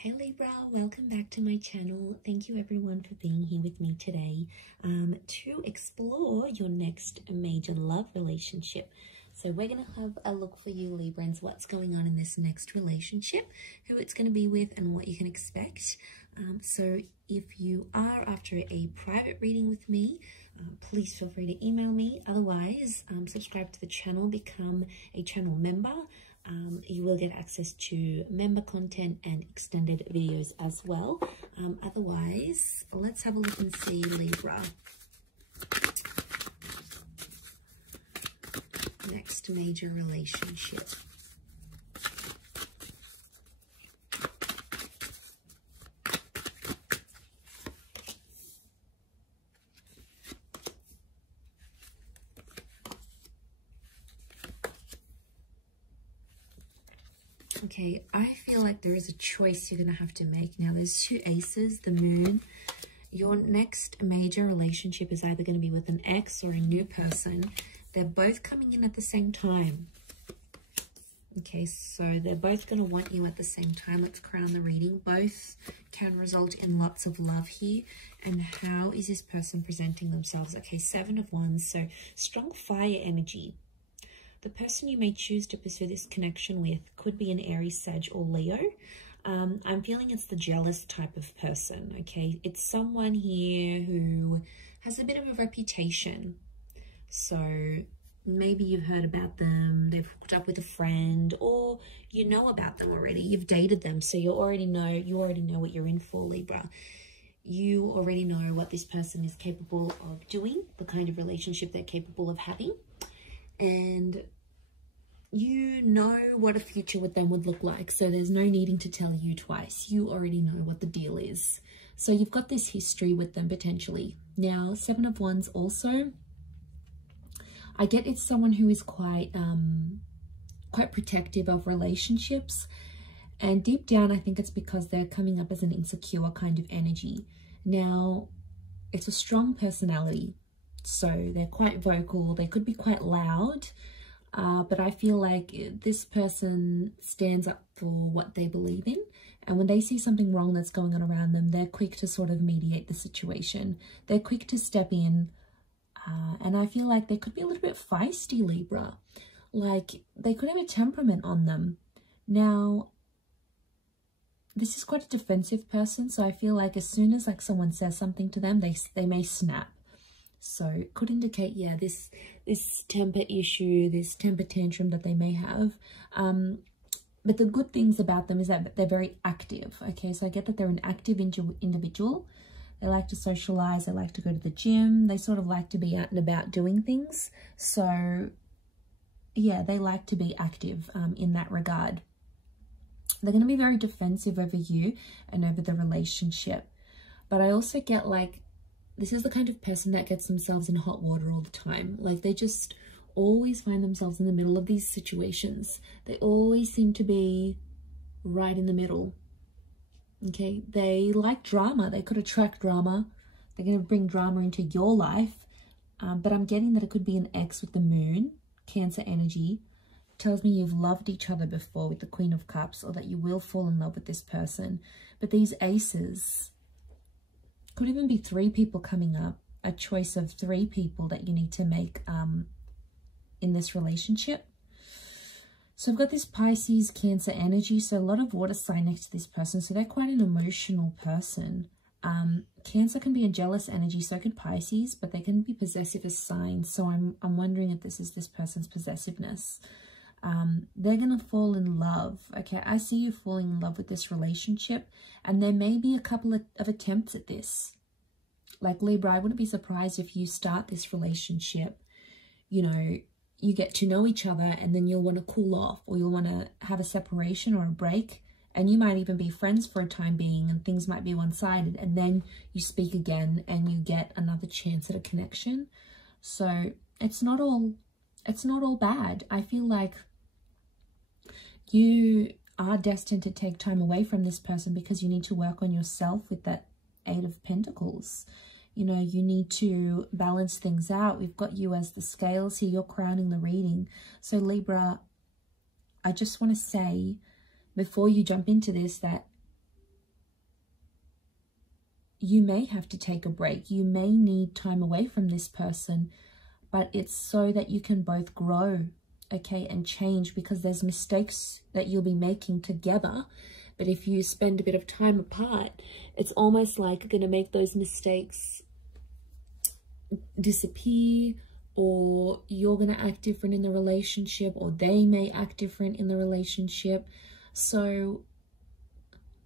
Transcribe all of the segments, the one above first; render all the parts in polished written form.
Hey Libra, welcome back to my channel. Thank you everyone for being here with me today to explore your next major love relationship. So we're going to have a look for you Librans, what's going on in this next relationship, who it's going to be with and what you can expect. So if you are after a private reading with me, please feel free to email me. Otherwise, subscribe to the channel, become a channel member. You will get access to member content and extended videos as well. Otherwise, let's have a look and see Libra. Next major relationship. Okay, I feel like there is a choice you're going to have to make. Now, there's two aces, the moon. Your next major relationship is either going to be with an ex or a new person. They're both coming in at the same time. Okay, so they're both going to want you at the same time. Let's crown the reading. Both can result in lots of love here. And how is this person presenting themselves? Okay, 7 of Wands, so strong fire energy. The person you may choose to pursue this connection with could be an Aries, Sag, or Leo. I'm feeling it's the jealous type of person, okay? It's someone here who has a bit of a reputation. So maybe you've heard about them, they've hooked up with a friend, or you know about them already. You've dated them, so you already know what you're in for, Libra. You already know what this person is capable of doing, the kind of relationship they're capable of having. And you know what a future with them would look like. So there's no needing to tell you twice. You already know what the deal is. So you've got this history with them potentially. Now, 7 of Wands also, I get it's someone who is quite protective of relationships. And deep down, I think it's because they're coming up as an insecure kind of energy. Now, it's a strong personality. So they're quite vocal, they could be quite loud, but I feel like this person stands up for what they believe in. And when they see something wrong that's going on around them, they're quick to sort of mediate the situation. They're quick to step in. And I feel like they could be a little bit feisty, Libra. Like they could have a temperament on them. Now, this is quite a defensive person. So I feel like as soon as like someone says something to them, they may snap. So it could indicate, yeah, this temper issue, this temper tantrum that they may have. But the good things about them is that they're very active. Okay, so I get that they're an active individual. They like to socialize. They like to go to the gym. They sort of like to be out and about doing things. So yeah, they like to be active in that regard. They're going to be very defensive over you and over the relationship. But I also get like, this is the kind of person that gets themselves in hot water all the time. Like they just always find themselves in the middle of these situations. They always seem to be right in the middle. Okay, they like drama. They could attract drama. They're going to bring drama into your life. But I'm getting that it could be an ex with the moon, Cancer energy. Tells me you've loved each other before with the Queen of Cups, or that you will fall in love with this person. But these aces, could even be 3 people coming up, a choice of 3 people that you need to make in this relationship. So I've got this Pisces, Cancer energy, so a lot of water sign next to this person, so they're quite an emotional person. Cancer can be a jealous energy, so could Pisces, but they can be possessive as signs, so I'm wondering if this is this person's possessiveness. They're going to fall in love. Okay, I see you falling in love with this relationship, and there may be a couple of attempts at this. Like Libra, I wouldn't be surprised if you start this relationship, you know, you get to know each other and then you'll want to cool off, or you'll want to have a separation or a break, and you might even be friends for a time being and things might be one-sided, and then you speak again and you get another chance at a connection. So it's not all bad. I feel like you are destined to take time away from this person because you need to work on yourself with that 8 of Pentacles. You know, you need to balance things out. We've got you as the scales here. You're crowning the reading. So Libra, I just want to say before you jump into this that you may have to take a break. You may need time away from this person, but it's so that you can both grow, okay, and change, because there's mistakes that you'll be making together. But if you spend a bit of time apart, it's almost like you're going to make those mistakes disappear, or you're going to act different in the relationship, or they may act different in the relationship. So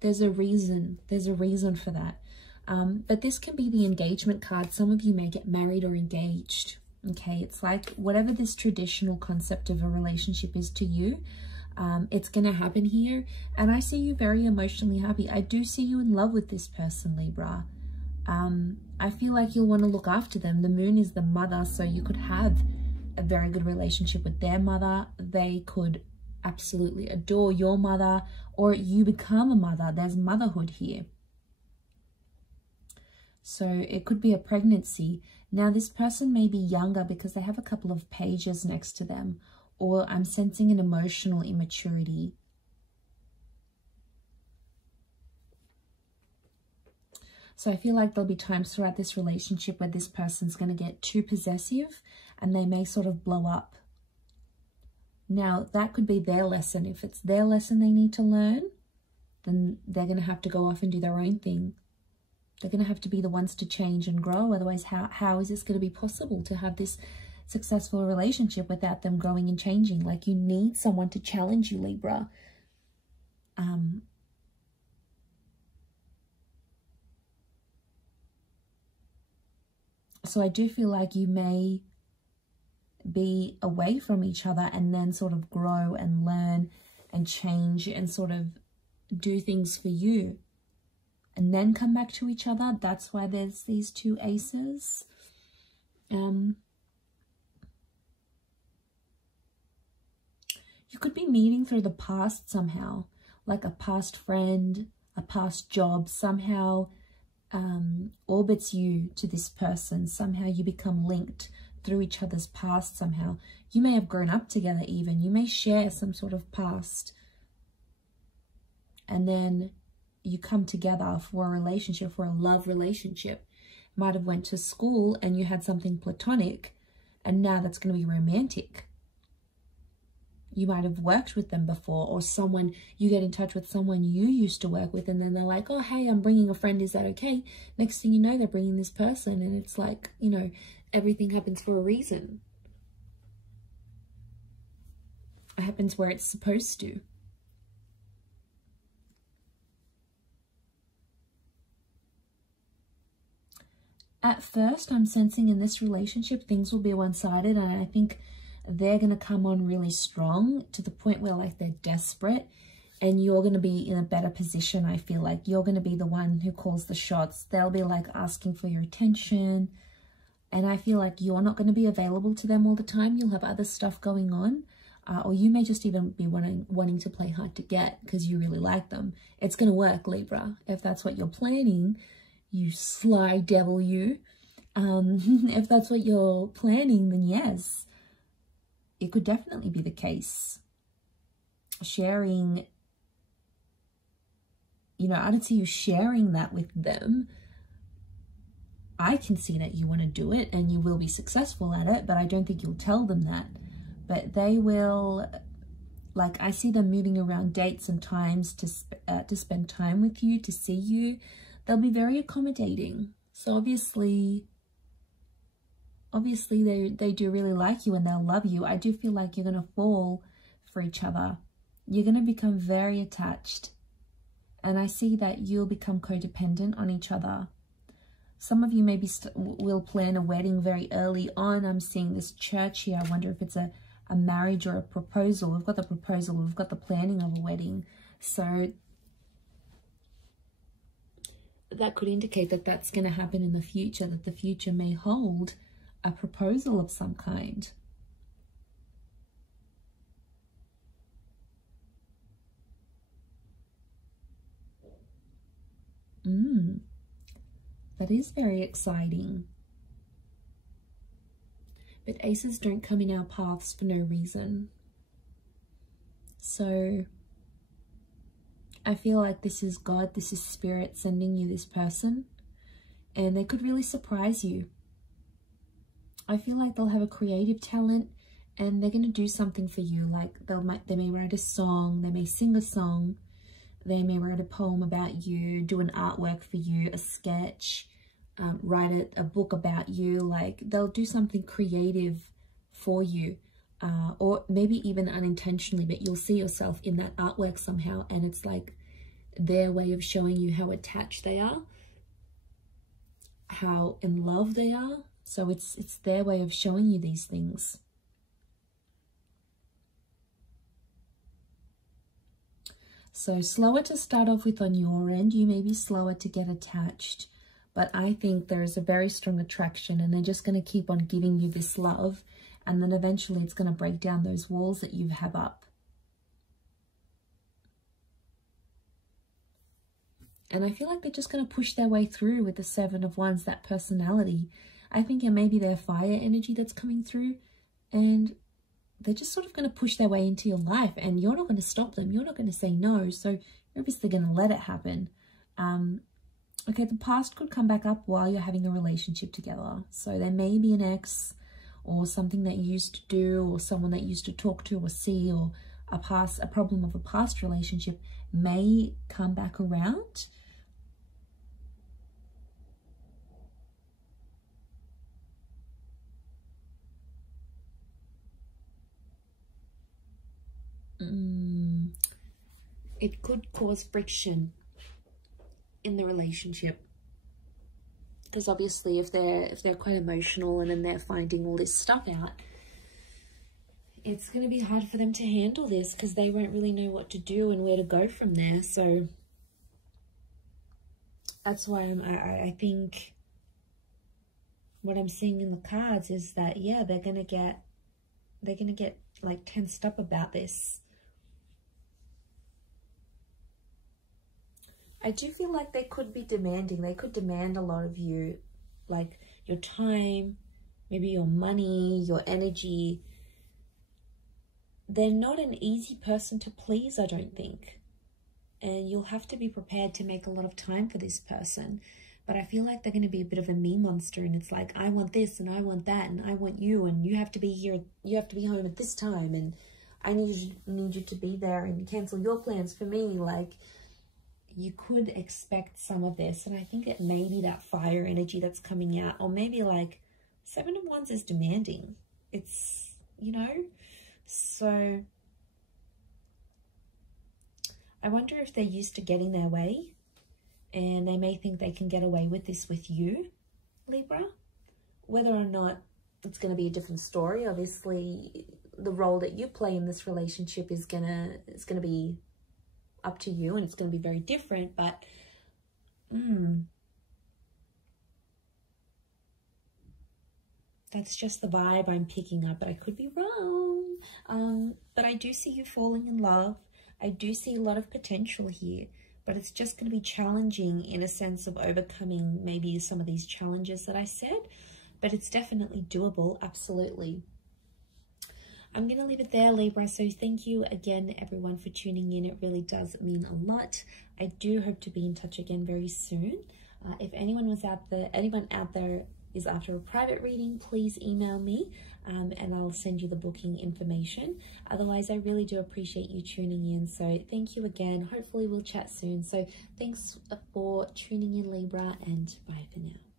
there's a reason for that. But this can be the engagement card. Some of you may get married or engaged. Okay, it's like whatever this traditional concept of a relationship is to you, it's going to happen here. And I see you very emotionally happy. I do see you in love with this person, Libra. I feel like you'll want to look after them. The moon is the mother, so you could have a very good relationship with their mother. They could absolutely adore your mother, or you become a mother. There's motherhood here. So it could be a pregnancy. Now this person may be younger because they have a couple of pages next to them, or I'm sensing an emotional immaturity. So I feel like there'll be times throughout this relationship where this person's going to get too possessive and they may sort of blow up. Now that could be their lesson. If it's their lesson they need to learn, then they're going to have to go off and do their own thing. They're going to have to be the ones to change and grow. Otherwise, how is this going to be possible to have this successful relationship without them growing and changing? Like, you need someone to challenge you, Libra. So I do feel like you may be away from each other and then sort of grow and learn and change and sort of do things for you, and then come back to each other. That's why there's these two aces. You could be meeting through the past somehow, like a past friend, a past job somehow orbits you to this person. Somehow you become linked through each other's past somehow. You may have grown up together even. You may share some sort of past. And then you come together for a relationship, for a love relationship. Might have went to school and you had something platonic, and now that's going to be romantic. You might have worked with them before, or someone, you get in touch with someone you used to work with, and then they're like, oh, hey, I'm bringing a friend. Is that okay? Next thing you know, they're bringing this person, and it's like, you know, everything happens for a reason. It happens where it's supposed to. At first, I'm sensing in this relationship, things will be one-sided, and I think they're going to come on really strong to the point where, like, they're desperate, and you're going to be in a better position. I feel like you're going to be the one who calls the shots. They'll be, like, asking for your attention, and I feel like you're not going to be available to them all the time. You'll have other stuff going on, or you may just even be wanting to play hard to get because you really like them. It's going to work, Libra, if that's what you're planning. You sly devil, you. If that's what you're planning, then yes, it could definitely be the case. Sharing, you know, I don't see you sharing that with them. I can see that you want to do it and you will be successful at it, but I don't think you'll tell them that. But they will, like, I see them moving around dates and times to spend time with you, to see you. They'll be very accommodating. So obviously they do really like you and they'll love you. I do feel like you're going to fall for each other. You're going to become very attached. And I see that you'll become codependent on each other. Some of you maybe will plan a wedding very early on. I'm seeing this church here. I wonder if it's a marriage or a proposal. We've got the proposal. We've got the planning of a wedding. So that could indicate that that's going to happen in the future, that the future may hold a proposal of some kind. That is very exciting. But aces don't come in our paths for no reason. So I feel like this is God, this is Spirit sending you this person and they could really surprise you. I feel like they'll have a creative talent and they're going to do something for you. Like they may write a song, they may sing a song, they may write a poem about you, do an artwork for you, a sketch, write a book about you. Like they'll do something creative for you, or maybe even unintentionally, but you'll see yourself in that artwork somehow, and it's like their way of showing you how attached they are, how in love they are. So it's their way of showing you these things. So slower to start off with on your end. You may be slower to get attached, but I think there is a very strong attraction, and they're just going to keep on giving you this love, and then eventually it's going to break down those walls that you have up. And I feel like they're just going to push their way through with the Seven of Wands, that personality. I think it may be their fire energy that's coming through, and they're just sort of going to push their way into your life, and you're not going to stop them. You're not going to say no. So you're obviously going to let it happen. Okay, the past could come back up while you're having a relationship together. So there may be an ex or something that you used to do, or someone that you used to talk to or see, or a problem of a past relationship may come back around. It could cause friction in the relationship, because obviously if they're quite emotional and then they're finding all this stuff out, it's going to be hard for them to handle this, because they won't really know what to do and where to go from there. So that's why I think what I'm seeing in the cards is that, yeah, they're gonna get like tensed up about this. I do feel like they could be demanding. They could demand a lot of you, like your time, maybe your money, your energy. They're not an easy person to please, I don't think. And you'll have to be prepared to make a lot of time for this person. But I feel like they're going to be a bit of a me monster, and it's like, I want this and I want that and I want you, and you have to be here, you have to be home at this time, and I need you to be there and cancel your plans for me. Like, you could expect some of this, and I think it may be that fire energy that's coming out, or maybe like Seven of Wands is demanding. It's, you know, so I wonder if they're used to getting their way, and they may think they can get away with this with you, Libra. Whether or not it's going to be a different story. Obviously, the role that you play in this relationship is gonna be up to you, and it's going to be very different, but that's just the vibe I'm picking up, but I could be wrong. But I do see you falling in love. I do see a lot of potential here, but it's just going to be challenging in a sense of overcoming maybe some of these challenges that I said, but it's definitely doable, absolutely. I'm going to leave it there, Libra. So thank you again, everyone, for tuning in. It really does mean a lot. I do hope to be in touch again very soon. If anyone out there is after a private reading, please email me and I'll send you the booking information. Otherwise, I really do appreciate you tuning in. So thank you again. Hopefully we'll chat soon. So thanks for tuning in, Libra, and bye for now.